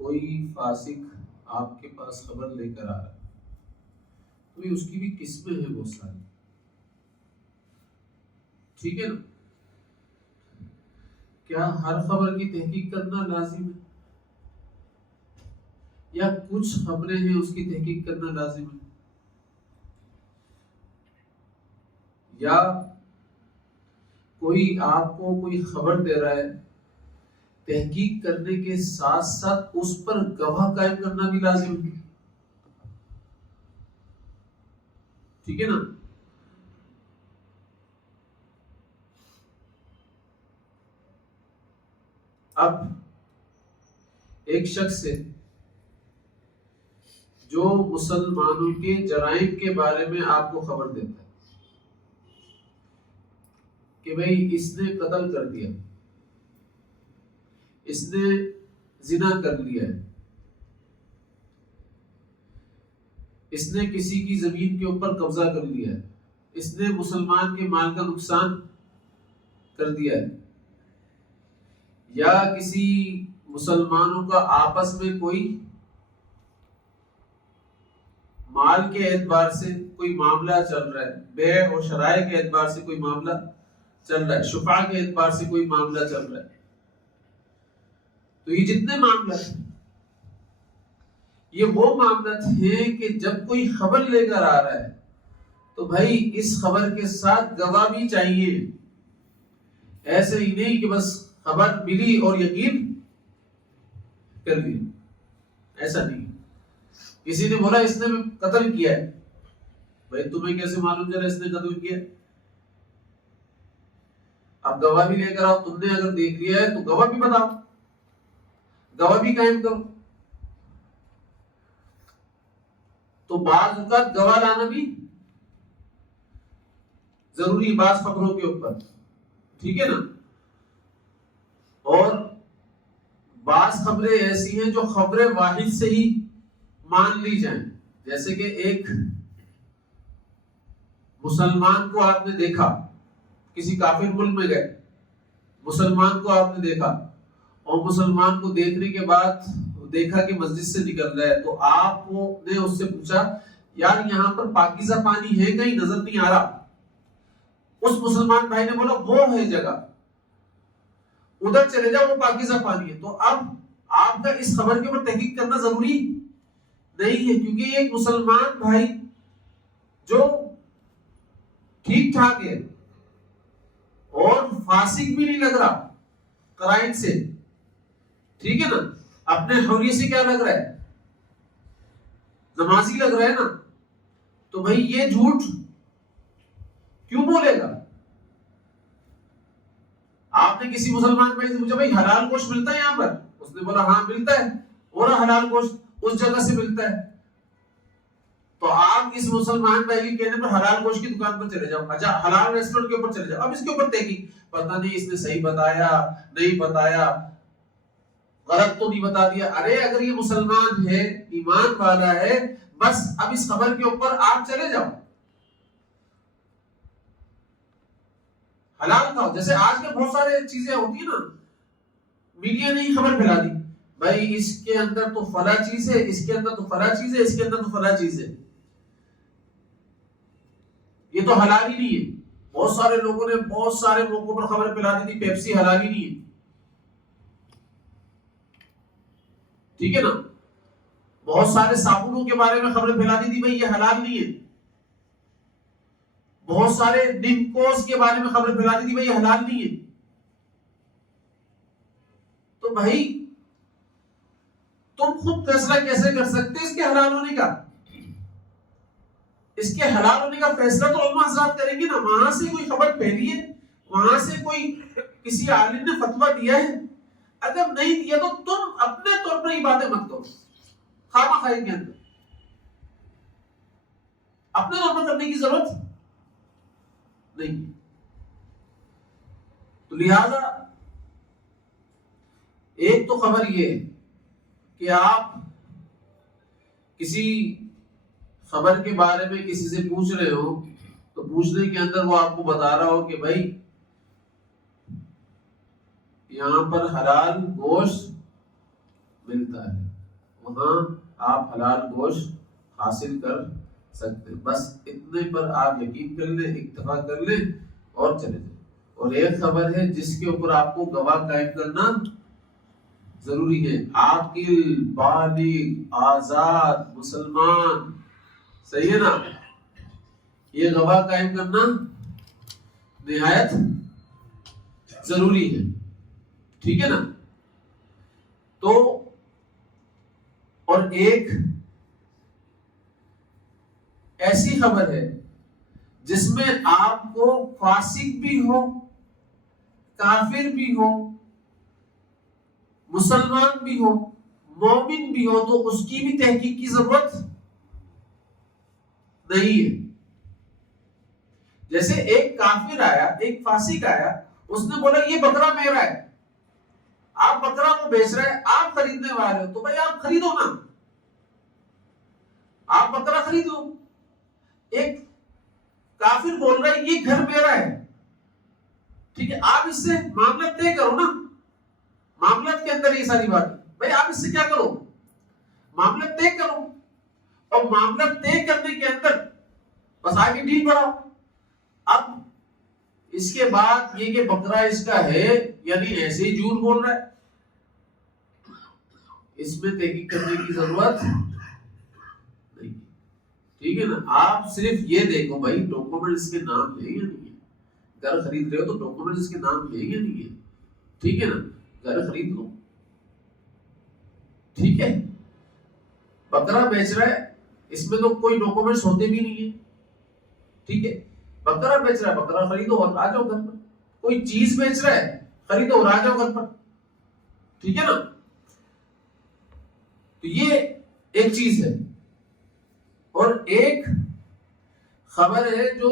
کوئی فاسق آپ کے پاس خبر لے کر آ رہا ہے تو اس کی بھی قسمیں ہیں بہت ساری، ٹھیک ہے نا؟ کیا ہر خبر کی تحقیق کرنا لازم ہے، یا کچھ خبریں ہیں اس کی تحقیق کرنا لازم ہے؟ یا کوئی آپ کو کوئی خبر دے رہا ہے، تحقیق کرنے کے ساتھ ساتھ اس پر گواہ قائم کرنا بھی لازم ہے، ٹھیک ہے نا؟ اب ایک شخص ہے جو مسلمانوں کے جرائم کے بارے میں آپ کو خبر دیتا ہے کہ بھئی اس نے قتل کر دیا، اس نے زنا کر لیا ہے، اس نے کسی کی زمین کے اوپر قبضہ کر لیا ہے، اس نے مسلمان کے مال کا نقصان کر دیا ہے، یا کسی مسلمانوں کا آپس میں کوئی مال کے اعتبار سے کوئی معاملہ چل رہا ہے، بیع اور شرائع کے اعتبار سے کوئی معاملہ چل رہا ہے، شفاعہ کے اعتبار سے کوئی معاملہ چل رہا ہے، تو یہ جتنے معاملات ہیں یہ وہ معاملات ہیں کہ جب کوئی خبر لے کر آ رہا ہے تو بھائی اس خبر کے ساتھ گواہ بھی چاہیے، ایسے ہی نہیں کہ بس خبر ملی اور یقین کر لی، ایسا نہیں۔ کسی نے بولا اس نے قتل کیا ہے، بھائی تمہیں کیسے معلوم چلا اس نے قتل کیا؟ اب گواہ بھی لے کر آؤ، تم نے اگر دیکھ لیا ہے تو گواہ بھی بتاؤ، گواہ بھی قائم کرو۔ تو بعض اوقات گواہ لانا بھی ضروری بعض خبروں کے اوپر، ٹھیک ہے نا؟ اور بعض خبریں ایسی ہیں جو خبر واحد سے ہی مان لی جائیں، جیسے کہ ایک مسلمان کو آپ نے دیکھا، کسی کافر ملک میں گئے، مسلمان کو آپ نے دیکھا اور مسلمان کو دیکھنے کے بعد دیکھا کہ مسجد سے نکل رہا ہے، تو آپ نے اس سے پوچھا یار یہاں پر پاکیزہ پانی ہے کہیں نظر نہیں آ رہا؟ اس مسلمان بھائی نے بولا وہ ہے جگہ، ادھر چلے جاؤ وہ پاکیزہ پانی ہے۔ تو اب آپ کا اس خبر کے اوپر تحقیق کرنا ضروری نہیں ہے، کیونکہ یہ ایک مسلمان بھائی جو ٹھیک ٹھاک ہے اور فاسق بھی نہیں لگ رہا قرائن سے، ٹھیک ہے نا، اپنے حوریے سے کیا لگ رہا ہے؟ نمازی لگ رہا ہے نا، تو بھائی یہ جھوٹ کیوں بولے گا؟ آپ نے کسی مسلمان بھائی سے پوچھا بھائی حلال گوشت ملتا ہے یہاں پر؟ اس نے بولا ہاں ملتا ہے، اور حلال گوشت اس جگہ سے ملتا ہے، تو آپ اس مسلمان بھائی کے کہنے پر حلال گوشت کی دکان پر چلے جاؤ، اچھا حلال ریسٹورنٹ کے اوپر چلے جاؤ، اب اس کے اوپر تحقیق، پتہ نہیں اس نے صحیح بتایا نہیں بتایا، غلط تو نہیں بتا دیا۔ ارے اگر یہ مسلمان ہے، ایمان والا ہے، بس اب اس خبر کے اوپر آپ چلے جاؤ، حلال کھاؤ۔ جیسے آج کل بہت سارے چیزیں ہوتی ہیں نا، میڈیا نے ہی خبر پھیلا دی بھائی اس کے اندر تو فلاں چیز ہے، اس کے اندر تو فلاں چیز ہے، اس کے اندر تو فلاں چیز ہے، یہ تو حلال ہی نہیں ہے۔ بہت سارے لوگوں نے بہت سارے موقعوں پر خبر پھیلا دی تھی پیپسی حلال ہی نہیں ہے، ٹھیک ہے نا، بہت سارے صابنوں کے بارے میں خبریں پھیلا دی تھی بھائی یہ حلال نہیں ہے، بہت سارے نمکوز کے بارے میں خبریں پھیلا دی تھی بھائی یہ حلال نہیں ہے۔ تو بھائی تم خود فیصلہ کیسے کر سکتے اس کے حلال ہونے کا؟ اس کے حلال ہونے کا فیصلہ تو علماء حضرات کریں گے نا، وہاں سے کوئی خبر پھیلی ہے، وہاں سے کوئی کسی عالم نے فتویٰ دیا ہے، اگر نہیں دیا تو تم اپنے طور پر یہ باتیں مت کرو خواہ خواہی کے اندر، اپنے طور پر کرنے کی ضرورت نہیں۔ تو لہذا ایک تو خبر یہ ہے کہ آپ کسی خبر کے بارے میں کسی سے پوچھ رہے ہو تو پوچھنے کے اندر وہ آپ کو بتا رہا ہو کہ بھائی یہاں پر حلال گوشت ملتا ہے، وہاں آپ حلال گوشت حاصل کر سکتے، بس اتنے پر آپ یقین کر لیں، اکتفا کر لیں اور چلے جائیں۔ اور ایک خبر ہے جس کے اوپر آپ کو گواہ قائم کرنا ضروری ہے، عاقل بالغ آزاد مسلمان، صحیح ہے نا، یہ گواہ قائم کرنا نہایت ضروری ہے، ٹھیک ہے نا۔ تو اور ایک ایسی خبر ہے جس میں آپ کو فاسق بھی ہو، کافر بھی ہو، مسلمان بھی ہو، مومن بھی ہو، تو اس کی بھی تحقیق کی ضرورت نہیں ہے۔ جیسے ایک کافر آیا، ایک فاسق آیا، اس نے بولا یہ بکرا میرا ہے، آپ بکرا کو بیچ رہے ہیں، آپ خریدنے والے ہو تو بھائی آپ خریدو نا، آپ بکرا خریدو۔ ایک کافر بول رہا ہے یہ گھر میرا ہے، ٹھیک ہے، آپ اس سے معاملات طے کرو نا، معاملات کے اندر یہ ساری بات ہے بھائی، آپ اس سے کیا کرو، معاملات طے کرو، اور معاملات طے کرنے کے اندر بس آگے ڈیل بڑھاؤ۔ اب اس کے بعد یہ کہ بکرا اس کا ہے یعنی ایسے ہی جھوٹ بول رہا ہے، اس میں تحقیق کرنے کی ضرورت نہیں، ٹھیک ہے نا۔ آپ صرف یہ دیکھو بھائی ڈاکومنٹ اس کے نام ہے یا نہیں ہے، گھر خرید رہے ہو تو ڈاکومنٹ اس کے نام ہے یا نہیں ہے، ٹھیک ہے نا، گھر خرید لو، ٹھیک ہے۔ بکرا بیچ رہا ہے، اس میں تو کوئی ڈاکومنٹس ہوتے بھی نہیں ہے، ٹھیک ہے، بکرا بیچ رہا ہے، بکرا خریدو اور آ جاؤ گھر پر، کوئی چیز بیچ رہا ہے خریدو اور آ جاؤ گھر پر، ٹھیک ہے نا۔ تو یہ ایک چیز ہے، اور ایک خبر ہے جو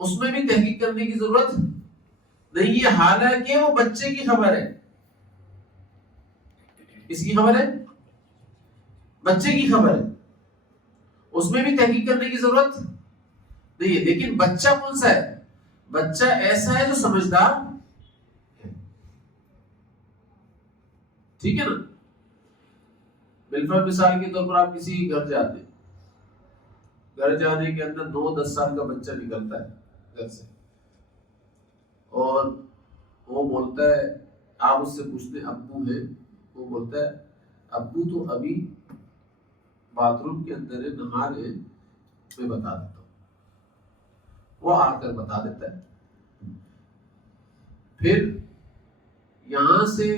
اس میں بھی تحقیق کرنے کی ضرورت نہیں ہے، حالانکہ وہ بچے کی خبر ہے۔ کس کی خبر ہے؟ بچے کی خبر ہے، اس میں بھی تحقیق کرنے کی ضرورت نہیں ہے، لیکن بچہ کون سا ہے؟ بچہ ایسا ہے جو سمجھدار ہے، ٹھیک ہے نا۔ بالفرض مثال کے طور پر آپ کسی گھر جاتے ہیں، گھر جانے کے اندر 9-10 سال کا بچہ نکلتا ہے گھر سے، اور وہ بولتا ہے، آپ اس سے پوچھتے ہیں ابو ہے، وہ بولتا ہے ابو تو ابھی باتھ روم کے اندر ہے، نہا رہے، میں بتا دیتا ہوں، وہ آ کر بتا دیتا ہے۔ پھر یہاں سے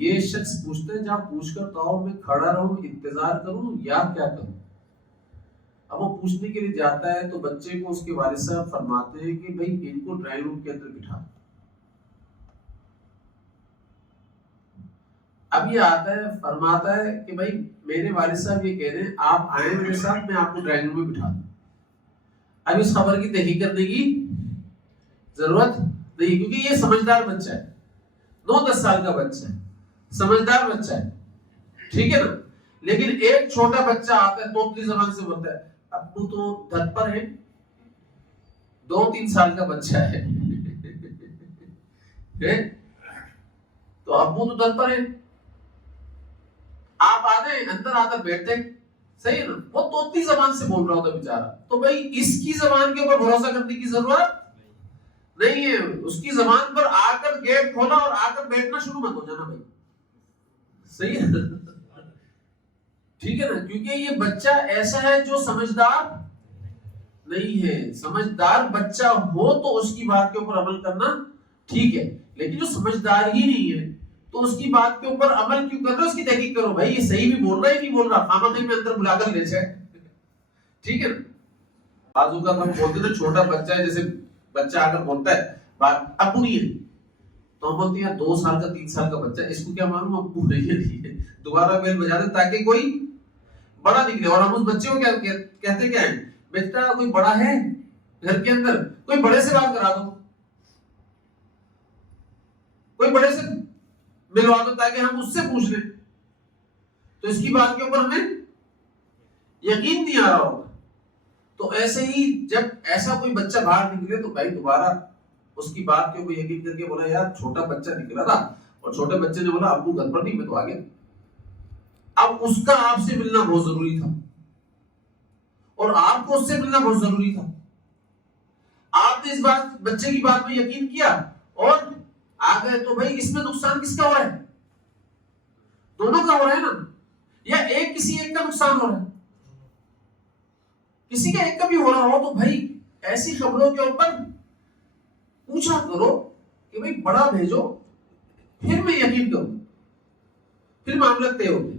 یہ شخص پوچھتا ہے جہاں پوچھ کر تو میں کھڑا رہوں، انتظار کروں یا کیا کروں؟ اب وہ پوچھنے کے لیے جاتا ہے تو بچے کو اس کے والد صاحب فرماتے ہیں کہ بھائی ان کو ڈرائنگ روم کے اندر بٹھا۔ اب یہ آتا ہے فرماتا ہے کہ بھائی میرے والد صاحب یہ کہہ رہے ہیں آپ آئیں میرے ساتھ، میں آپ کو ڈرائنگ روم میں بٹھا دوں۔ اب اس خبر کی تحقیق کرنے کی ضرورت نہیں، کیونکہ یہ سمجھدار بچہ ہے، 9-10 سال کا بچہ ہے، سمجھدار بچہ ہے، ٹھیک ہے نا۔ لیکن ایک چھوٹا بچہ آتا ہے توتلی زبان سے بولتا ہے ابو تو دھت پر ہے، 2-3 سال کا بچہ ہے تو ابو تو دھت پر ہے، آپ آتے اندر آ کر بیٹھتے، صحیح ہے نا، وہ توتلی زبان سے بول رہا ہوتا بیچارہ، تو بھائی اس کی زبان کے اوپر بھروسہ کرنے کی ضرورت نہیں ہے، اس کی زبان پر آ کر گیٹ کھولا اور آ کر بیٹھنا شروع مت ہو جانا بھائی، صحیح ہے ٹھیک ہے نا، کیونکہ یہ بچہ ایسا ہے جو سمجھدار نہیں ہے۔ سمجھدار بچہ ہو تو اس کی بات کے اوپر عمل کرنا ٹھیک ہے، لیکن جو سمجھدار ہی نہیں ہے تو اس کی بات کے اوپر عمل کیوں کر رہے ہو، اس کی تحقیق کرو بھائی یہ صحیح بھی بول رہا ہے نہیں بول رہا، خامخواہ میں اندر بلا کر لے جائے، ٹھیک ہے نا۔ بعض اوقات ہم بولتے ہیں چھوٹا بچہ ہے، جیسے بچہ آ کر بولتا ہے بات ابو نہیں ہے، تو ہم بولتے ہیں 2 سال کا 3 سال کا بچہ اس کو کیا معلوم ابو نہیں ہے، دوبارہ بیل بجا دے تاکہ کوئی بڑا نکلے، اور ہم اس بچے کو کیا کہتے کیا ہیں، بیٹا کوئی بڑا ہے گھر کے اندر، کوئی بڑے سے بات کرا دو، کوئی بڑے سے ملوا دو تاکہ ہم اس سے پوچھ لیں، تو اس کی بات کے اوپر ہمیں یقین نہیں آ رہا ہوگا۔ تو ایسے ہی جب ایسا کوئی بچہ باہر نکلے تو بھائی دوبارہ اس کی بات کے اوپر یقین کر کے بولا یار چھوٹا بچہ نکلا تھا، اور چھوٹے بچے نے بولا ابو گھر پر نہیں، میں تو آ گیا. اب اس کا آپ سے ملنا بہت ضروری تھا اور آپ کو اس سے ملنا بہت ضروری تھا. آپ نے اس بات بچے کی بات میں یقین کیا اور آ گئے، تو بھائی اس میں نقصان کس کا ہو رہا ہے؟ دونوں کا ہو رہا ہے نا. یا کسی ایک کا نقصان ہو رہا ہے؟ کسی کا ایک کا بھی ہو رہا ہو تو بھائی ایسی خبروں کے اوپر پوچھا کرو کہ بھائی بڑا بھیجو، پھر میں یقین کروں، پھر معاملہ طے ہوتے.